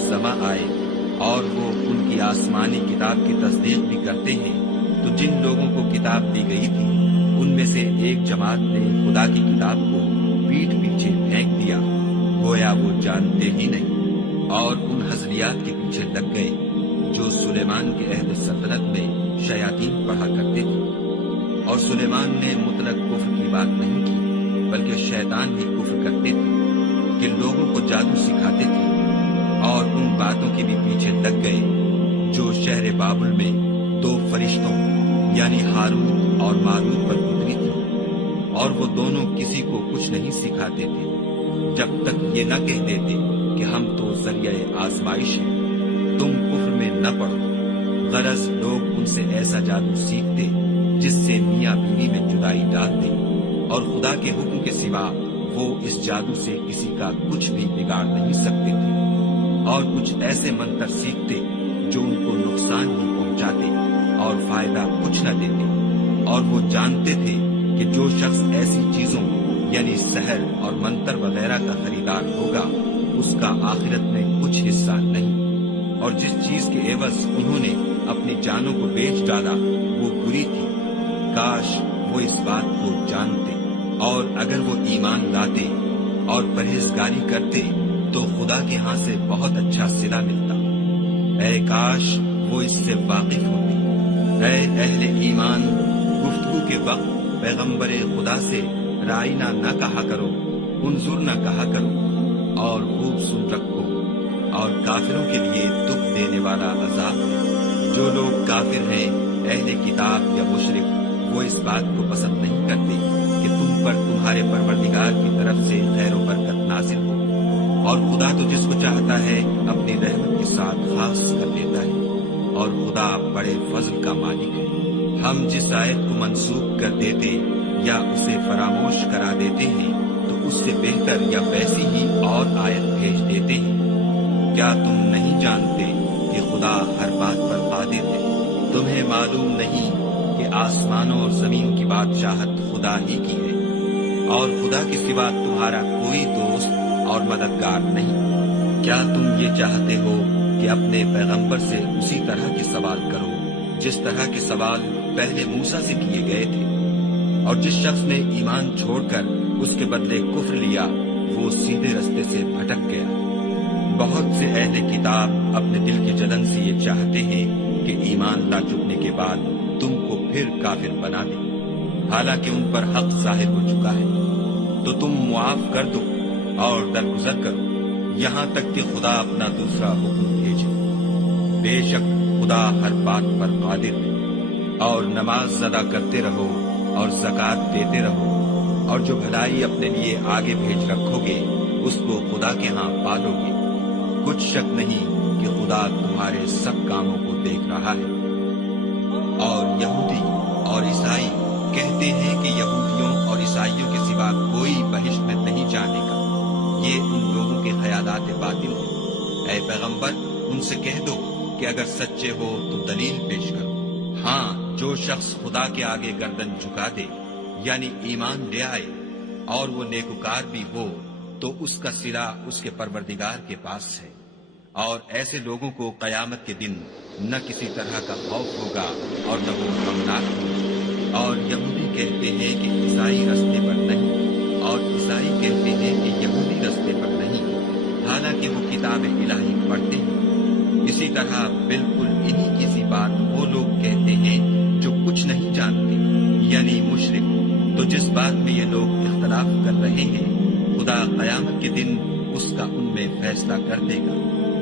زماں آئے اور وہ ان کی آسمانی کتاب کی تصدیق بھی کرتے ہیں، تو جن لوگوں کو کتاب دی گئی تھی ان میں سے ایک جماعت نے خدا کی کتاب کو پیٹھ پیچھے پھینک دیا، گویا وہ جانتے ہی نہیں، اور ان حزلیات کے پیچھے لگ گئے جو سلیمان کے عہد سلطنت میں شیاطین پڑھا کرتے تھے۔ اور سلیمان نے مطلق کفر کی بات نہیں کی، بلکہ شیطان ہی کفر کرتے تھے کہ لوگوں کو جادو سکھاتے تھے، اور ان باتوں کے بھی پیچھے لگ گئے جو شہر بابل میں 2 فرشتوں یعنی ہاروت اور ماروت پر اتری تھی، اور وہ دونوں کسی کو کچھ نہیں سکھاتے تھے جب تک یہ نہ کہہ دیتے کہ ہم تو ذریعہ آزمائش ہیں، تم کفر میں نہ پڑو۔ غرض لوگ ان سے ایسا جادو سیکھتے جس سے میاں بیوی میں جدائی ڈال دے، اور خدا کے حکم کے سوا وہ اس جادو سے کسی کا کچھ بھی بگاڑ نہیں سکتے تھے، اور کچھ ایسے منتر سیکھتے جو ان کو نقصان ہی پہنچاتے اور فائدہ کچھ نہ دیتے، اور وہ جانتے تھے کہ جو شخص ایسی چیزوں یعنی سحر اور منتر وغیرہ کا خریدار ہوگا اس کا آخرت میں کچھ حصہ نہیں، اور جس چیز کے عوض انہوں نے اپنی جانوں کو بیچ ڈالا وہ بری تھی۔ کاش وہ اس بات کو جانتے، اور اگر وہ ایمان لاتے اور پرہیزگاری کرتے تو خدا کے ہاں سے بہت اچھا صلہ ملتا۔ اے کاش وہ اس سے واقف ہوتے۔ اے اہل ایمان، گفتگو کے وقت پیغمبر خدا سے رائنا نہ کہا کرو، انظر نہ کہا کرو، اور خوب سن رکھو، اور کافروں کے لیے دکھ دینے والا عذاب ہے۔ جو لوگ کافر ہیں، اہل کتاب یا مشرک، وہ اس بات کو پسند نہیں کرتے کہ تم پر تمہارے پروردگار کی طرف سے خیر و برکت نازل ہو، اور خدا تو جس کو چاہتا ہے اپنی رحمت کے ساتھ خاص کر لیتا ہے، اور خدا بڑے فضل کا مالک ہے۔ ہم جس آیت کو منسوخ کر دیتے یا اسے فراموش کرا دیتے ہیں تو اس سے بہتر یا ویسی ہی اور آیت بھیج دیتے ہیں۔ کیا تم نہیں جانتے کہ خدا ہر بات پر قادر ہے؟ تمہیں معلوم نہیں کہ آسمانوں اور زمین کی بادشاہت خدا ہی کی ہے، اور خدا کے سوا تمہارا کوئی دوست اور مددگار نہیں؟ کیا تم یہ چاہتے ہو کہ اپنے پیغمبر سے اسی طرح کے سوال کرو جس طرح کے سوال پہلے موسیٰ سے کیے گئے تھے؟ اور جس شخص نے ایمان چھوڑ کر اس کے بدلے کفر لیا وہ سیدھے رستے سے بھٹک گیا۔ بہت سے اہل کتاب اپنے دل کی جلن سے یہ چاہتے ہیں کہ ایمان لا چکنے کے بعد تم کو پھر کافر بنا دے، حالانکہ ان پر حق ظاہر ہو چکا ہے۔ تو تم معاف کر دو اور درگزر کرو یہاں تک کہ خدا اپنا دوسرا حکم بھیجے۔ بے شک خدا ہر بات پر قادر ہے۔ اور نماز ادا کرتے رہو اور زکوٰۃ دیتے رہو، اور جو بھلائی اپنے لیے آگے بھیج رکھو گے اس کو خدا کے ہاں پالو گے۔ کچھ شک نہیں کہ خدا تمہارے سب کاموں کو دیکھ رہا ہے۔ اور یہودی اور عیسائی کہتے ہیں کہ یہودیوں اور عیسائیوں کے سوا کوئی بہشت میں نہیں جانے کا، یہ ان لوگوں کے خیالات باطل ہیں۔ اے پیغمبر ان سے کہہ دو کہ اگر سچے ہو تو دلیل پیش کرو۔ ہاں، جو شخص خدا کے آگے گردن جھکا دے یعنی ایمان لے آئے اور وہ نیکوکار بھی ہو تو اس کا صلہ اس کے پروردگار کے پاس ہے، اور ایسے لوگوں کو قیامت کے دن نہ کسی طرح کا خوف ہوگا اور نہ وہ غمناک ہوگا۔ اور یہودی کہتے ہیں کہ عیسائی رستے پر نہیں، اور عیسائی کہتے ہیں کہ یہودی رستے پر نہیں، حالانکہ وہ کتاب الہی پڑھتے ہیں۔ اسی طرح بالکل انہی کی سی بات وہ لوگ کہتے ہیں جو کچھ نہیں جانتے یعنی مشرک۔ تو جس بات میں یہ لوگ اختلاف کر رہے ہیں خدا قیامت کے دن اس کا ان میں فیصلہ کر دے گا۔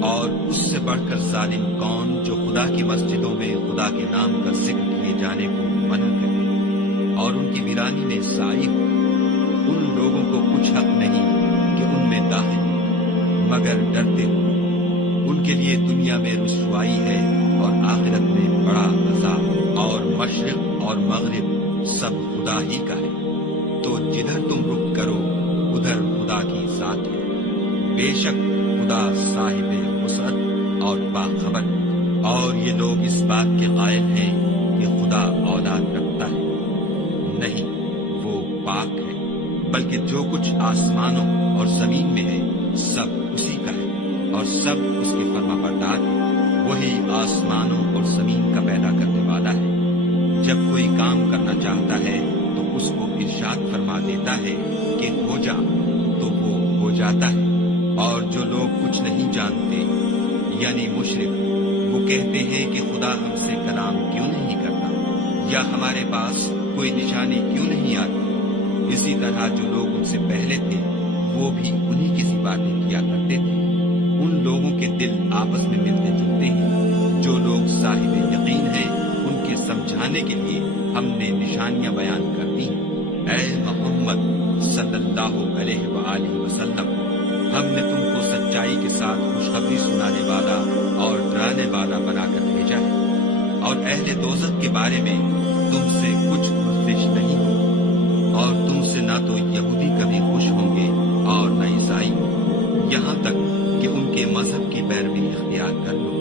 اور اس سے بڑھ کر ظالم کون جو خدا کی مسجدوں میں خدا کے نام کا ذکر کیے جانے کو منع کرے اور ان کی ویرانی میں سائی ہو؟ ان لوگوں کو کچھ حق نہیں کہ ان میں داخل ہو، مگر ڈرتے ہو۔ ان کے لیے دنیا میں رسوائی ہے اور آخرت میں بڑا عذاب۔ اور مشرق اور مغرب سب خدا ہی کا ہے، تو جدھر تم رخ کرو ادھر خدا کی ذات ہے۔ بے شک خدا صاحب وسعت اور باخبر۔ اور یہ لوگ اس بات کے قائل ہیں کہ خدا اولاد رکھتا ہے، نہیں، وہ پاک ہے، بلکہ جو کچھ آسمانوں اور زمین میں ہے سب اسی کا ہے۔ اور سب اس کے فرما بردار ہیں۔ وہی آسمانوں اور زمین کا پیدا کرنے والا ہے۔ جب کوئی کام کرنا چاہتا ہے تو اس کو ارشاد فرما دیتا ہے کہ ہو جا، تو وہ ہو جاتا ہے۔ اور جو لوگ کچھ نہیں جانتے یعنی مشرک، وہ کہتے ہیں کہ خدا ہم سے کلام کیوں نہیں کرتا، یا ہمارے پاس کوئی نشانی کیوں نہیں آتی۔ اسی طرح جو لوگ ان سے پہلے تھے وہ بھی انہی کی سی باتیں کیا کرتے تھے۔ ان لوگوں کے دل آپس میں ملتے جلتے ہیں۔ جو لوگ صاحب یقین ہیں ان کے سمجھانے کے لیے ہم نے نشانیاں بیان کر دی ہیں۔ اے محمد صلی اللہ علیہ وآلہ وسلم، ہم نے تم کو سچائی کے ساتھ خوشخبری سنانے والا اور ڈرانے والا بنا کر بھیجا ہے، اور اہل دوزخ کے بارے میں تم سے کچھ پرسش نہیں ہو، اور تم سے نہ تو یہودی کبھی خوش ہوں گے اور نہ عیسائی، یہاں تک کہ ان کے مذہب کی پیروی اختیار کر لو۔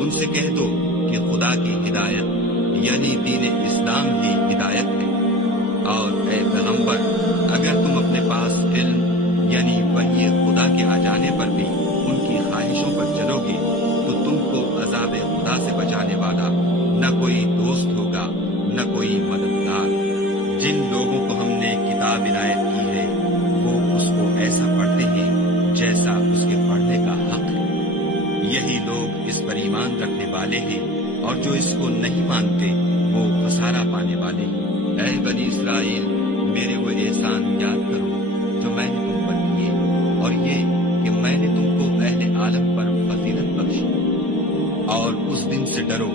ان سے کہہ دو کہ خدا کی ہدایت یعنی دین اسلام ہی ہدایت ہے، اور اے پیغمبر، اگر تم اپنے پاس علم یعنی وحی خدا کے آ جانے پر بھی ان کی خواہشوں پر چلو گے تو تم کو عذاب خدا سے بچانے والا نہ کوئی دوست ہوگا نہ کوئی مددگار۔ جن لوگوں کو ہم نے کتاب عنایت کی ہے وہ اس کو ایسا پڑھتے ہیں جیسا اس کے پڑھنے کا حق ہے۔ یہی لوگ اس پر ایمان رکھنے والے ہیں، اور جو اس کو نہیں مانتے وہ خسارہ پانے والے ہیں۔ اے بنی اسرائیل، میرے وہ احسان یاد کرو جو میں نے تم پر کیے، اور یہ کہ میں نے تم کو اہل عالم پر فضیلت بخشی۔ اور اس دن سے ڈرو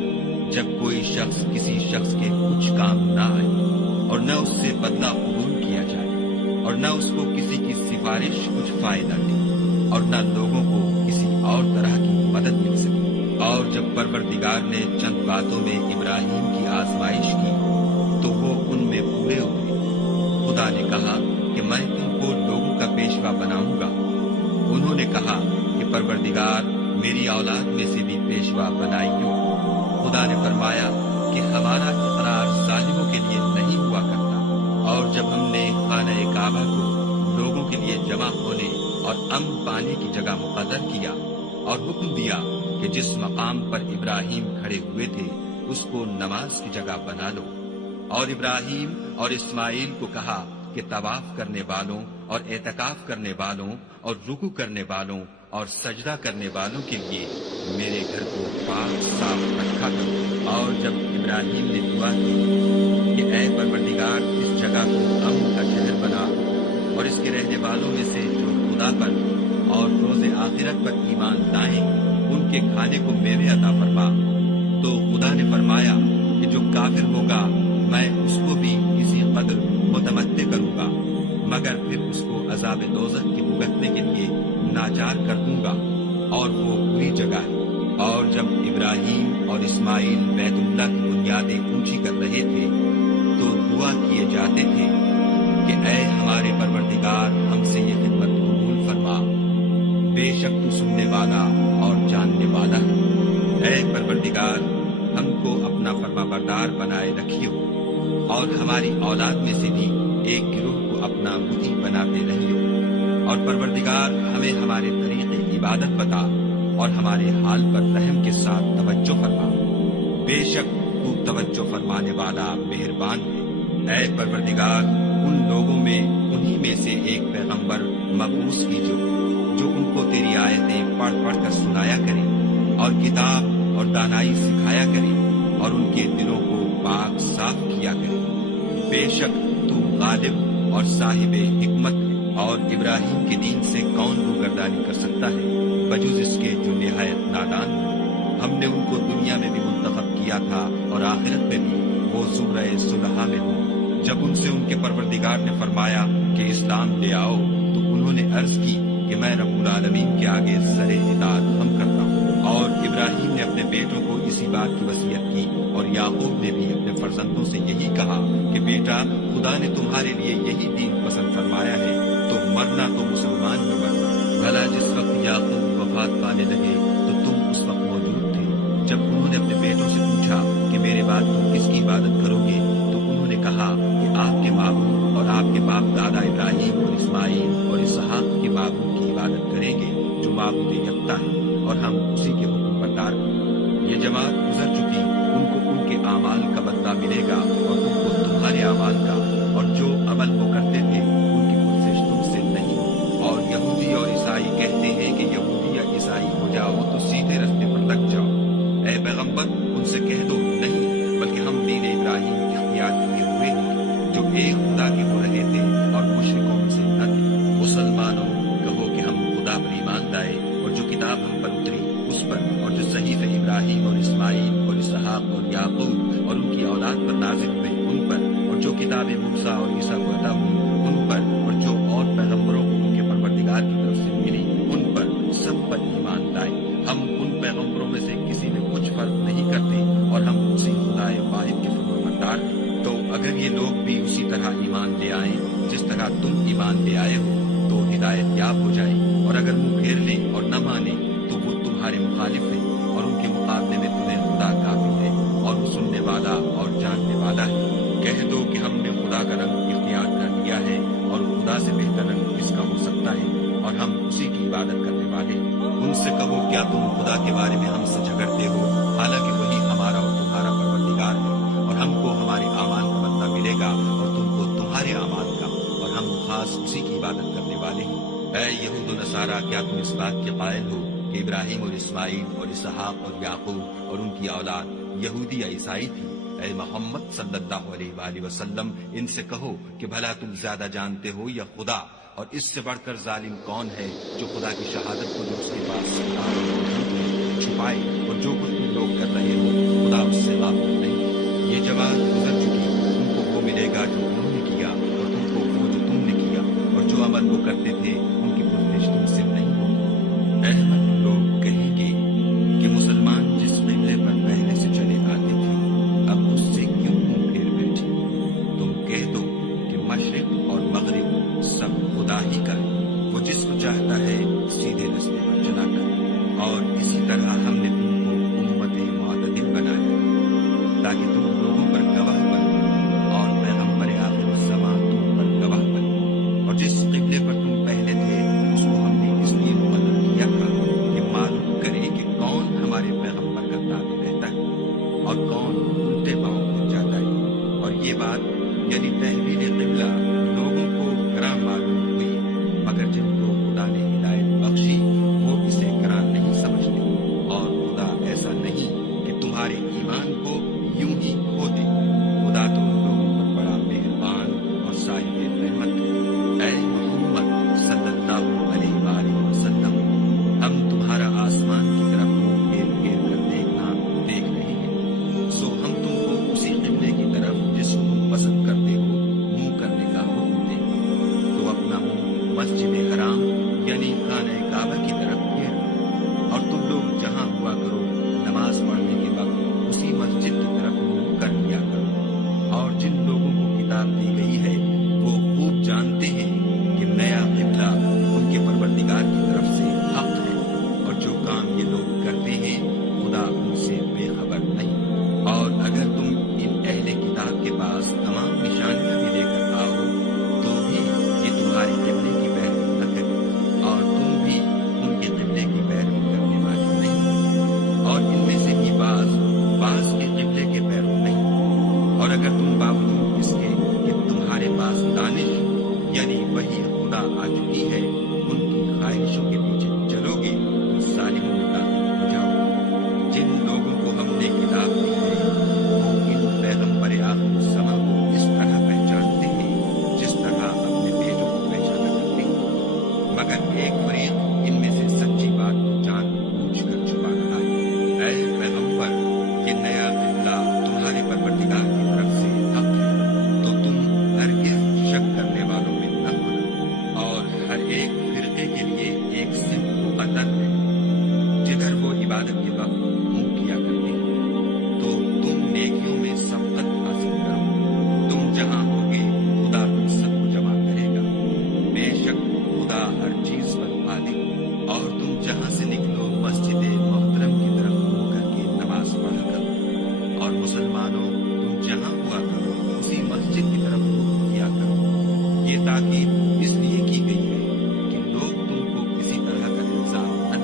جب کوئی شخص کسی شخص کے کچھ کام نہ آئے، اور نہ اس سے بدلہ قبول کیا جائے، اور نہ اس کو کسی کی سفارش کچھ فائدہ دے، اور نہ لوگوں کو کسی اور طرح کی مدد مل سکے۔ اور جب پروردگار نے چند باتوں میں ابراہیم کی آزمائش کی تو وہ ان میں پورے اترے۔ خدا نے کہا کہ میں تم کو لوگوں کا پیشوا بناؤں گا۔ انہوں نے کہا کہ پروردگار میری اولاد میں سے بھی پیشوا بنائیو۔ خدا نے فرمایا کہ ہمارا اقرار ظالموں کے لیے نہیں ہوا کرتا۔ اور جب ہم نے خانہ کعبہ کو لوگوں کے لیے جمع ہونے اور امن پانے کی جگہ مقرر کیا، اور حکم دیا کہ جس مقام پر ابراہیم کھڑے ہوئے تھے اس کو نماز کی جگہ بنا لو، اور ابراہیم اور اسماعیل کو کہا کہ طواف کرنے والوں اور اعتکاف کرنے والوں اور رکوع کرنے والوں اور سجدہ کرنے والوں کے لیے میرے گھر کو پاک صاف رکھا کرو۔ اور جب ابراہیم نے دعا کی کہ اے پروردگار اس جگہ کو امن کا شہر بنا، اور اس کے رہنے والوں میں سے جو خدا پر اور روز آخرت پر ایمان لائیں ان کے کھانے کو میوے عطا فرما، تو خدا نے فرمایا کہ جو کافر ہوگا میں اس کو بھی اسی قدر متمتع کروں گا، مگر پھر اس کو عذاب دوزخ کے بھگتنے کے لیے ناچار کر دوں گا، اور وہ بری جگہ ہے۔ اور جب ابراہیم اور اسماعیل بیت اللہ کی بنیادیں اونچی کر رہے تھے تو دعا کیے جاتے تھے کہ اے ہمارے پروردگار ہم سے یہ خدمت قبول فرما، بے شک تو سننے والا اور جاننے والا ہے۔ اے پروردگار ہم کو اپنا فرما بردار بنائے رکھیو، اور ہماری اولاد میں سے بھی ایک گروہ کو اپنا مطیع بناتے رہیو، اور پروردگار ہمیں ہمارے طریق عبادت بتا، اور ہمارے حال پر رحم کے ساتھ توجہ فرما، بے شک تو توجہ فرمانے والا مہربان ہے۔ اے پروردگار ان لوگوں میں انہی میں سے ایک پیغمبر مبعوث کیجو جو ان کو تیری آیتیں پڑھ پڑھ کر سنایا کرے، اور کتاب اور دانائی سکھایا کرے، اور ان کے دلوں کو پاک صاف کیا کرے۔ بے شک تو غالب اور صاحب حکمت ہے، اور ابراہیم کے دین سے کون روگردانی کر سکتا ہے بجز اس کے جو نہایت نادان ہے۔ ہم نے ان کو دنیا میں بھی منتخب کیا تھا اور آخرت میں بھی وہ زمرہ صلحاء میں ہوں۔ جب ان سے ان کے پروردگار نے فرمایا کہ اسلام لے آؤ تو انہوں نے عرض کی کہ میں رب العالمین کے آگے سر اطاعت ہم کرتا ہوں۔ اور ابراہیم نے اپنے بیٹوں کو اسی بات کی وصیت کی، اور یعقوب نے بھی اپنے فرزندوں سے یہی کہا کہ بیٹا خدا نے تمہارے لیے یہی دین پسند فرمایا ہے، تو مرنا تو مسلمان میں مرنا۔ بھلا جس وقت یعقوب وفات پانے لگے تو تم اس وقت موجود تھے جب انہوں نے اپنے بیٹوں سے پوچھا کہ میرے بعد تم کس کی عبادت کرو گے، تو انہوں نے کہا کہ آپ کے معبود اور آپ کے باپ دادا ابراہیم اور اسماعیل اور اسحاق کے معبود کی عبادت کریں گے جو معبود یکتا ہے اور ہم اسی کے حکم بردار ہیں۔ یہ جماعت گزر چکی، ان کو ان کے اعمال کا بدلہ ملے گا اور تم کو تمہارے اعمال کا، اور جو عمل وہ کرتے تھے ان کی پرسش تم سے نہیں ہوگی۔ اور یہودی اور عیسائی کہتے ہیں کہ یہودی یا عیسائی ہو جاؤ تو سیدھے رستے پر لگ جاؤ۔ اے پیغمبر ان سے کہہ دو نہیں، بلکہ ہم دین ابراہیم اختیار کیے ہوئے ہیں جو ایک خدا کے ہو رہے تھے اور مشرکوں میں سے نہ تھے۔ مسلمانوں کہو کہ ہم خدا پر ایمان لائے اور جو کتاب ہم پر اتری اس پر، اور جو صحیفہ ابراہیم اور اسماعیل اور اسحاق اور یعقوب اور ان کی اولاد پر نازل ہوئے ان پر، اور جو کتاب موسیٰ اور عیسیٰ کو عطا ہوئی ان پر، اور جو اور پیغمبروں کو ان کے پروردگار کی طرف سے ملی ان پر، سب پر ایمان لائے۔ ہم ان پیغمبروں میں سے کسی میں کچھ فرق نہیں کرتے اور ہم اسی خدا واحد کے فرمانبردار ہیں۔ تو اگر یہ لوگ بھی اسی طرح ایمان لے آئیں جس طرح تم ایمان لے آئے ہو تو ہدایت یاب ہو جائے، اور اگر منہ پھیر لیں اور نہ مانیں تو وہ تمہارے مخالف ہیں، اور ان کے مقابلے میں تمہیں خدا کافی ہے اور وہ سننے والا اور جاننے والا ہے۔ کہہ دو کہ ہم نے خدا کا رنگ اختیار کر لیا ہے، اور خدا سے بہتر رنگ کس کا ہو سکتا ہے، اور ہم اسی کی عبادت کرنے والے ہیں۔ ان سے کہو کیا تم خدا کے بارے میں ہم سے جھگڑتے ہو، حالانکہ وہی ہمارا اور تمہارا پروردگار ہے، اور ہم کو ہمارے اعمال کا بدلہ ملے گا اور تم کو تمہارے اعمال کا، اور ہم خاص اسی کی عبادت کرنے والے ہیں۔ اے یہود و نصارہ کیا تم اس بات کے قائل ہو کہ ابراہیم اور اسماعیل اور اسحاق اور یعقوب اور ان کی اولاد یہودی یا عیسائی تھی؟ اے محمد صلی اللہ علیہ وآلہ وسلم ان سے کہو کہ بھلا تم زیادہ جانتے ہو یا خدا، اور اس سے بڑھ کر ظالم کون ہے جو خدا کی شہادت کو جو اس کے پاس چھپائے، اور جو کچھ تم لوگ کر رہے ہو خدا اس سے غافل نہیں۔ یہ جماعت گزر چکی، ان کو وہ ملے گا جو انہوں نے کیا، اور تم کو وہ جو تم نے کیا، اور جو عمل وہ کرتے تھے ان کی پرسش تم سے نہیں ہوگی۔ احمد لوگ کہیں گے کہ مسلمان جس قبلے پر پہلے سے چلے آتے تھے اب اس سے کیوں منہ پھیر بیٹھے؟ تم کہہ دو کہ مشرق اور مغرب سب خدا ہی کا ہے، وہ جس کو چاہتا ہے سیدھے رستے پر چلاتا ہے۔ اور اسی طرح ہم نے تم کو امت معتدل بنایا تاکہ تم لوگوں پر گواہ بنو اور پیغمبر آخر الزمان تم پر گواہ بنے۔ اور جس قبلے پر تم پہلے تھے اس کو ہم نے اس لیے مقرر کیا تھا کہ معلوم کرے کہ کون ہمارے پیغمبر کا تابع رہتا ہے اور کون الٹے پاؤں پھر جاتا ہے۔ اور یہ بات یعنی تحویل قبلہ لوگوں کو گراں معلوم ہوئی، مگر جن کو خدا نے ہدایت بخشی وہ اسے گراں نہیں سمجھتے، اور خدا ایسا نہیں کہ تمہارے ایمان کو یوں ہی کھو دے۔ خدا تو لوگوں پر بڑا مہربان اور صاحب رحمت ہے۔ اے محمد صلی اللہ علیہ وآلہ وسلم ہم تمہارا آسمان کی طرف منہ پھیر پھیر کر دیکھنا دیکھ رہے ہیں، سو ہم تم کو اسی قبلے کی طرف جس کو تم پسند کرتے ہو منہ کرنے کا حکم دیں گے۔ تو اپنا منہ مسجد حرام یعنی خانہ کعبہ کی طرف پھیر لو، اور تم لوگ جہاں ہوا کرو نماز پڑھنے کے وقت اسی مسجد کی طرف منہ کر لیا کرو۔ اور جن لوگوں کو کتاب دی گئی ہے وہ خوب جانتے ہیں کہ نیا قبلہ ان کے پروردگار کی طرف سے حق ہے، اور جو کام یہ لوگ کرتے ہیں خدا ان سے بے خبر نہیں۔ اور اگر تم ان اہل کتاب کے پاس تمام نشانیاں بھی لے کر آؤ تو بھی یہ تمہارے قبلے کی پیروی نہ کرے، اور تم بھی ان کے قبلے کی پیروی کرنے والے نہیں، اور ان میں سے بھی بعض کے قبلے کے پیرو نہیں۔ اور اگر تم باوجود اس کے کہ تمہارے پاس دانش یعنی وہی خدا آ چکی ہے ان کی خواہشوں کے پیچھے چلو گے تو ظالموں میں داخل ہو جاؤ گے۔ جن لوگوں کو ہم نے کتاب دی ہے وہ ان پیغمبر آخر الزمان کو اس طرح پہچانتے ہیں جس طرح اپنے بیٹوں کو پہچانا کرتے ہیں، مگر ایک فریق ان میں سے سچی بات کو جان بوجھ کر چھپا رہا ہے۔ اے پیغمبر یہ نیا قبلہ تمہارے پروردگار کی طرف سے حق ہے، تو تم ہرگز شک کرنے والوں میں نہ ہونا، اور ہر ایک فرقے کے لیے ایک صنف مقرر ہے جدھر وہ عبادت کے وقت منہ کیا کرتے ہیں۔ تو تم نیکیوں میں سبقت حاصل کرو، تم جہاں ہوگے خدا تم سب کو جمع کرے گا، بے شک خدا ہر چیز پر قادر۔ اور تم جہاں سے نکلو مسجد محترم کی طرف منہ کر کے نماز پڑھا کرو، اور مسلمانوں تم جہاں ہوا کرو اسی مسجد کی طرف رخ کیا کرو۔ یہ تاکید اس لیے کی گئی ہے کہ لوگ تم کو کسی طرح کا الزام نہ